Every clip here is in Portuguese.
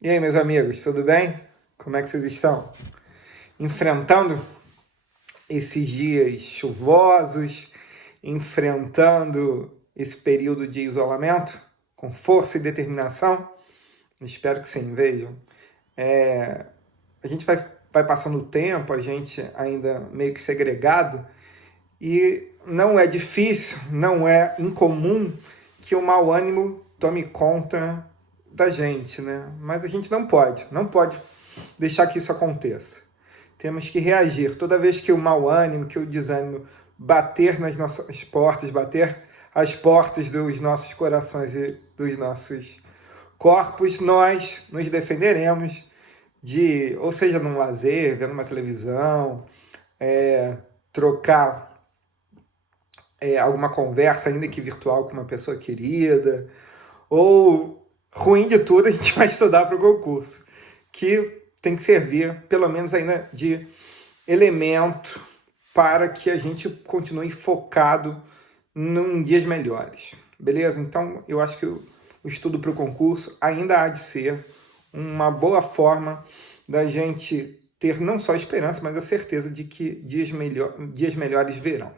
E aí, meus amigos, tudo bem? Como é que vocês estão? Enfrentando esses dias chuvosos, enfrentando esse período de isolamento com força e determinação? Espero que sim, vejam. A gente vai passando o tempo, a gente ainda meio que segregado, e não é difícil, não é incomum que o mau ânimo tome conta da gente, né? Mas a gente não pode deixar que isso aconteça. Temos que reagir. Toda vez que o mau ânimo, que o desânimo bater nas nossas portas, bater as portas dos nossos corações e dos nossos corpos, nós nos defenderemos ou seja, num lazer, vendo uma televisão, trocar alguma conversa, ainda que virtual, com uma pessoa querida, ou, ruim de tudo, a gente vai estudar para o concurso, que tem que servir, pelo menos ainda, de elemento para que a gente continue focado em dias melhores. Beleza? Então, eu acho que o estudo para o concurso ainda há de ser uma boa forma da gente ter não só esperança, mas a certeza de que dias melhores virão.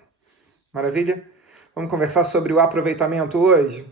Maravilha? Vamos conversar sobre o aproveitamento hoje?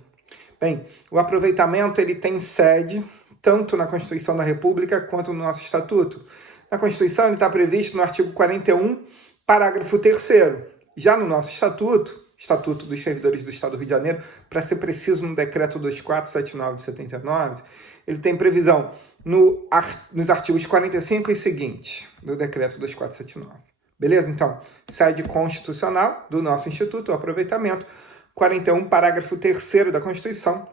Bem, o aproveitamento ele tem sede tanto na Constituição da República quanto no nosso Estatuto. Na Constituição ele está previsto no artigo 41, parágrafo 3º. Já no nosso Estatuto dos Servidores do Estado do Rio de Janeiro, para ser preciso no Decreto 2479 de 79, ele tem previsão nos artigos 45 e seguintes do Decreto 2479. Beleza? Então, sede constitucional do nosso Instituto, o aproveitamento, 41, parágrafo 3º da Constituição,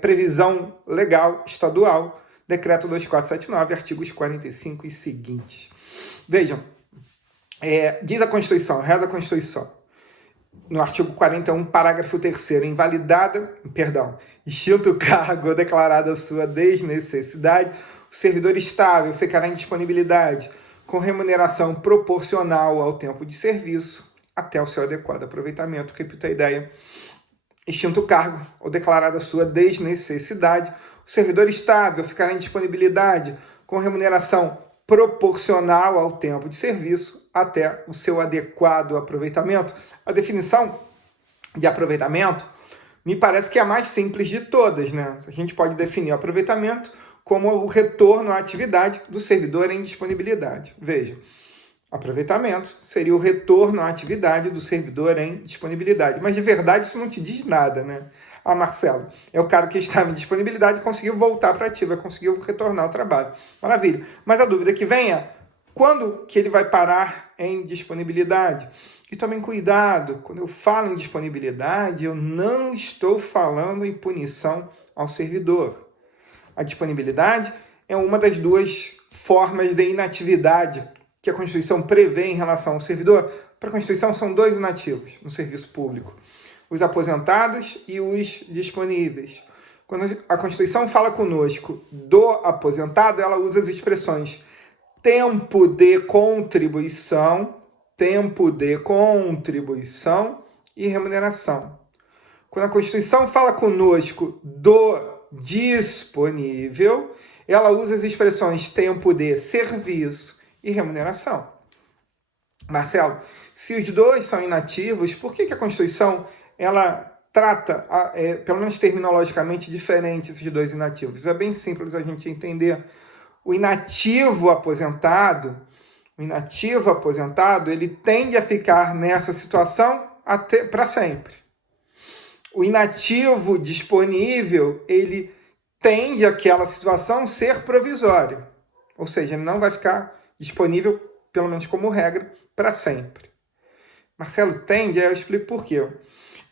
previsão legal estadual, Decreto 2479, artigos 45 e seguintes. Vejam, diz a Constituição, reza a Constituição, no artigo 41, parágrafo 3º, extinto o cargo ou declarada sua desnecessidade, o servidor estável ficará em disponibilidade com remuneração proporcional ao tempo de serviço até o seu adequado aproveitamento. Repito a ideia. Extinto o cargo ou declarada sua desnecessidade, o servidor estável ficará em disponibilidade com remuneração proporcional ao tempo de serviço até o seu adequado aproveitamento. A definição de aproveitamento me parece que é a mais simples de todas, né? A gente pode definir o aproveitamento como o retorno à atividade do servidor em disponibilidade. Veja, aproveitamento seria o retorno à atividade do servidor em disponibilidade. Mas, de verdade, isso não te diz nada, né? Ah, Marcelo, é o cara que estava em disponibilidade e conseguiu voltar para a ativa, conseguiu retornar ao trabalho. Maravilha. Mas a dúvida que vem é, quando que ele vai parar em disponibilidade? E tomem cuidado, quando eu falo em disponibilidade, eu não estou falando em punição ao servidor. A disponibilidade é uma das duas formas de inatividade que a Constituição prevê em relação ao servidor. Para a Constituição, são dois inativos no serviço público: os aposentados e os disponíveis. Quando a Constituição fala conosco do aposentado, ela usa as expressões tempo de contribuição e remuneração. Quando a Constituição fala conosco do disponível, ela usa as expressões tempo de serviço e remuneração. Marcelo, se os dois são inativos, por que a Constituição ela trata, pelo menos terminologicamente, diferente esses dois inativos? É bem simples a gente entender. O inativo aposentado, ele tende a ficar nessa situação até para sempre. O inativo disponível, ele tende àquela situação ser provisória. Ou seja, ele não vai ficar disponível, pelo menos como regra, para sempre. Marcelo, tende? Eu explico por quê.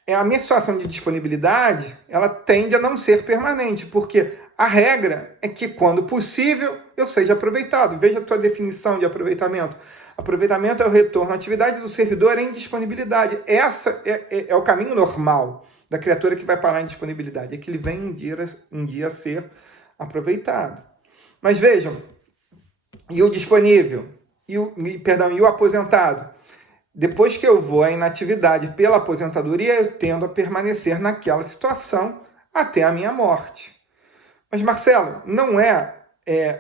A minha situação de disponibilidade, ela tende a não ser permanente, porque a regra é que, quando possível, eu seja aproveitado. Veja a tua definição de aproveitamento. Aproveitamento é o retorno à atividade do servidor em disponibilidade. Essa é o caminho normal da criatura que vai parar em disponibilidade. É que ele vem um dia a ser aproveitado. Mas vejam, e o disponível? E o aposentado? Depois que eu vou à inatividade pela aposentadoria, eu tendo a permanecer naquela situação até a minha morte. Mas, Marcelo, não é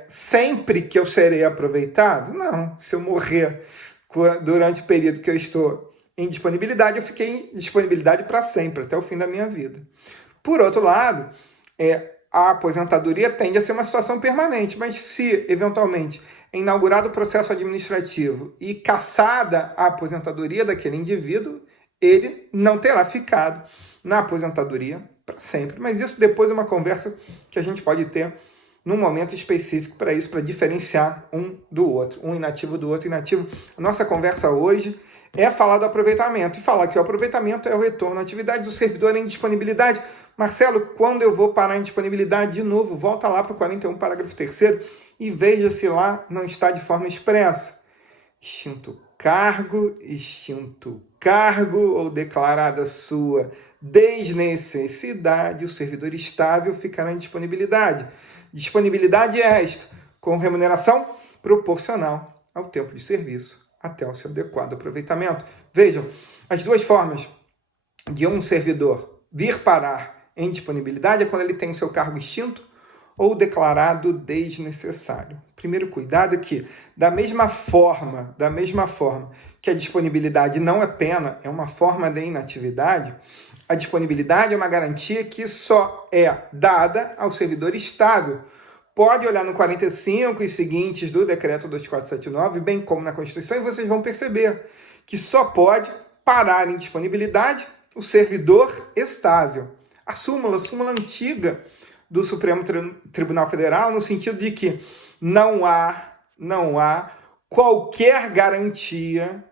sempre que eu serei aproveitado? Não, se eu morrer durante o período que eu estou em disponibilidade, eu fiquei em disponibilidade para sempre, até o fim da minha vida. Por outro lado, a aposentadoria tende a ser uma situação permanente, mas se, eventualmente, é inaugurado o processo administrativo e cassada a aposentadoria daquele indivíduo, ele não terá ficado na aposentadoria para sempre. Mas isso depois é uma conversa que a gente pode ter num momento específico para isso, para diferenciar um do outro, um inativo do outro inativo. A nossa conversa hoje é falar do aproveitamento, e falar que o aproveitamento é o retorno à atividade do servidor em disponibilidade. Marcelo, quando eu vou parar em disponibilidade? De novo, volta lá para o 41, parágrafo 3º, e veja se lá não está de forma expressa. Extinto cargo ou declarada sua desnecessidade, o servidor estável ficará em disponibilidade. Disponibilidade é esta, com remuneração proporcional ao tempo de serviço, até o seu adequado aproveitamento. Vejam, as duas formas de um servidor vir parar em disponibilidade é quando ele tem o seu cargo extinto ou declarado desnecessário. Primeiro cuidado é que, da mesma forma que a disponibilidade não é pena, é uma forma de inatividade, a disponibilidade é uma garantia que só é dada ao servidor estável. Pode olhar no 45 e seguintes do decreto 2479, bem como na Constituição, e vocês vão perceber que só pode parar em disponibilidade o servidor estável. A súmula antiga do Supremo Tribunal Federal, no sentido de que não há qualquer garantia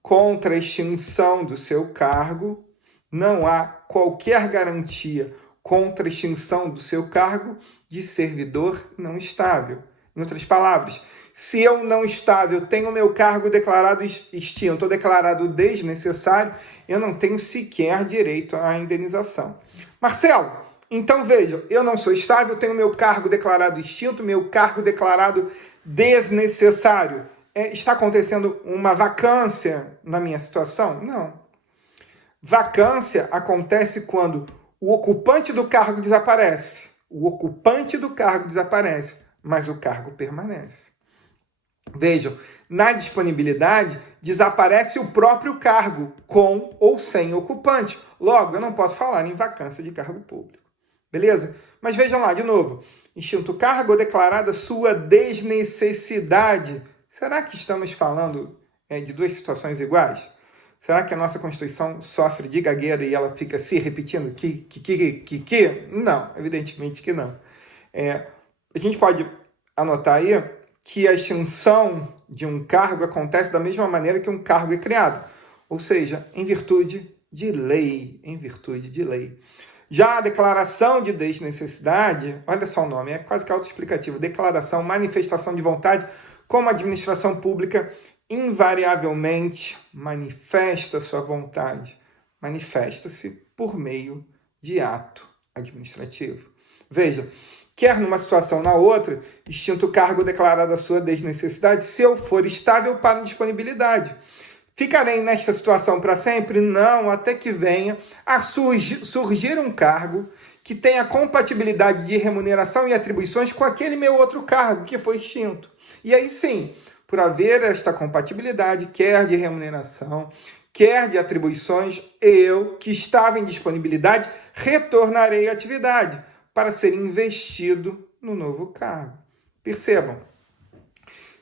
contra a extinção do seu cargo, não há qualquer garantia contra a extinção do seu cargo de servidor não estável. Em outras palavras, se eu não estável tenho meu cargo declarado extinto ou declarado desnecessário, eu não tenho sequer direito à indenização. Marcelo, então veja, eu não sou estável, tenho meu cargo declarado extinto, meu cargo declarado desnecessário. Está acontecendo uma vacância na minha situação? Não. Vacância acontece quando o ocupante do cargo desaparece. Mas o cargo permanece. Vejam, na disponibilidade, desaparece o próprio cargo, com ou sem ocupante. Logo, eu não posso falar em vacância de cargo público. Beleza? Mas vejam lá, de novo. Extinto cargo ou declarada sua desnecessidade. Será que estamos falando de duas situações iguais? Será que a nossa Constituição sofre de gagueira e ela fica se repetindo? Não, evidentemente que não. A gente pode anotar aí que a extinção de um cargo acontece da mesma maneira que um cargo é criado, ou seja, em virtude de lei. Já a declaração de desnecessidade, olha só o nome, é quase que autoexplicativo, declaração, manifestação de vontade, como a administração pública invariavelmente manifesta sua vontade, manifesta-se por meio de ato administrativo. Veja, quer numa situação ou na outra, extinto cargo declarado a sua desnecessidade, se eu for estável para disponibilidade. Ficarei nesta situação para sempre? Não, até que venha a surgir um cargo que tenha compatibilidade de remuneração e atribuições com aquele meu outro cargo que foi extinto. E aí sim, por haver esta compatibilidade, quer de remuneração, quer de atribuições, eu, que estava em disponibilidade, retornarei à atividade para ser investido no novo cargo. Percebam,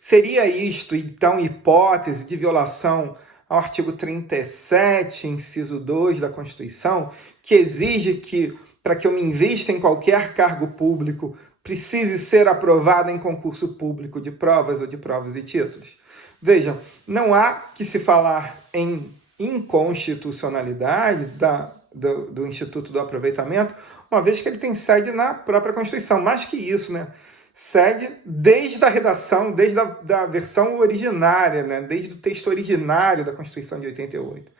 seria isto, então, hipótese de violação ao artigo 37, inciso 2 da Constituição, que exige que, para que eu me invista em qualquer cargo público, precise ser aprovado em concurso público de provas ou de provas e títulos? Vejam, não há que se falar em inconstitucionalidade do Instituto do Aproveitamento, uma vez que ele tem sede na própria Constituição. Mais que isso, né? Sede desde a redação, desde a versão originária, né? Desde o texto originário da Constituição de 88.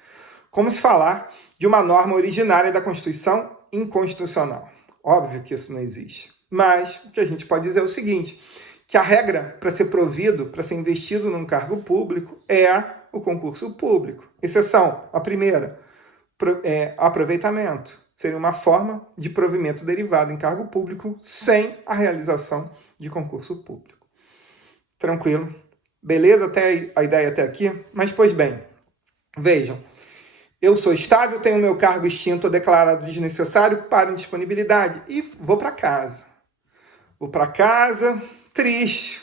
Como se falar de uma norma originária da Constituição inconstitucional? Óbvio que isso não existe. Mas o que a gente pode dizer é o seguinte, que a regra para ser provido, para ser investido num cargo público, é o concurso público. Exceção, a primeira, aproveitamento. seria uma forma de provimento derivado em cargo público sem a realização de concurso público. Tranquilo? Beleza até a ideia até aqui? Mas, pois bem, vejam, eu sou estável, tenho meu cargo extinto ou declarado desnecessário para indisponibilidade e vou para casa. Vou para casa, triste,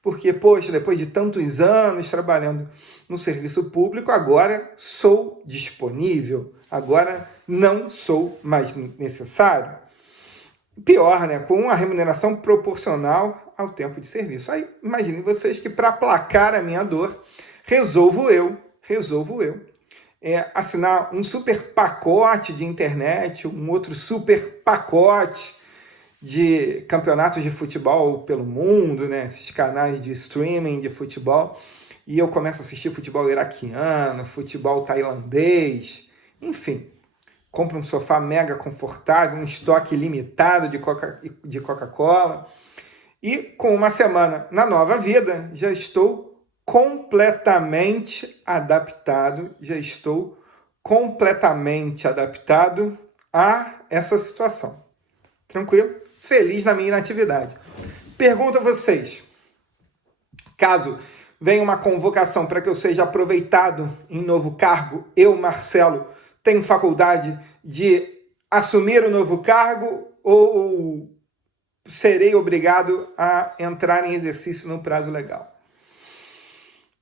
porque, poxa, depois de tantos anos trabalhando no serviço público, agora sou disponível, agora não sou mais necessário. Pior, né? Com a remuneração proporcional ao tempo de serviço. Aí, imaginem vocês que para aplacar a minha dor, resolvo eu, assinar um super pacote de internet, um outro super pacote de campeonatos de futebol pelo mundo, né? Esses canais de streaming de futebol, e eu começo a assistir futebol iraquiano, futebol tailandês, enfim. Compro um sofá mega confortável, um estoque limitado de Coca-Cola, e com uma semana na nova vida, já estou completamente adaptado a essa situação. Tranquilo? Feliz na minha inatividade. Pergunto a vocês, caso venha uma convocação para que eu seja aproveitado em novo cargo, eu, Marcelo, tenho faculdade de assumir o novo cargo ou serei obrigado a entrar em exercício no prazo legal?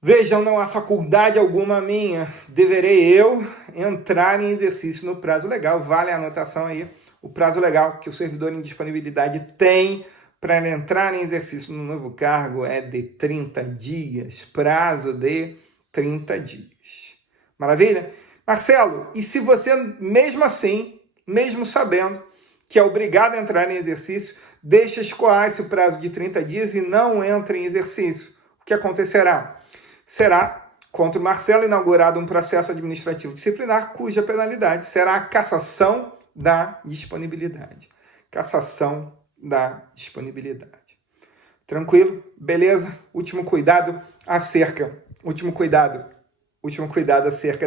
Vejam, não há faculdade alguma minha, deverei eu entrar em exercício no prazo legal. Vale a anotação aí, o prazo legal que o servidor em disponibilidade tem para entrar em exercício no novo cargo é de 30 dias, prazo de 30 dias. Maravilha? Marcelo, e se você, mesmo assim, mesmo sabendo que é obrigado a entrar em exercício, deixa escoar esse prazo de 30 dias e não entra em exercício, o que acontecerá? Será contra o Marcelo inaugurado um processo administrativo disciplinar cuja penalidade será a cassação da disponibilidade. Cassação da disponibilidade. Tranquilo? Beleza? Último cuidado acerca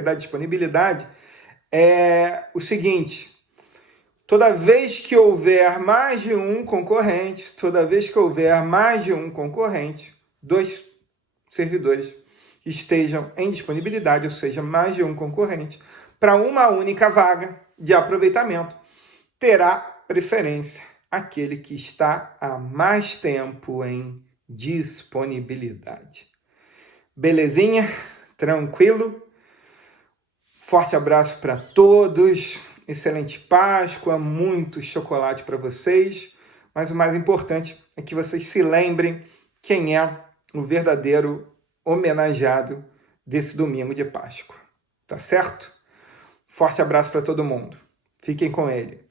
da disponibilidade é o seguinte: toda vez que houver mais de um concorrente, dois servidores que estejam em disponibilidade, ou seja, mais de um concorrente, para uma única vaga de aproveitamento, terá preferência aquele que está há mais tempo em disponibilidade. Belezinha? Tranquilo? Forte abraço para todos, excelente Páscoa, muito chocolate para vocês, mas o mais importante é que vocês se lembrem quem é o verdadeiro homenageado desse domingo de Páscoa, tá certo? Forte abraço para todo mundo, fiquem com ele.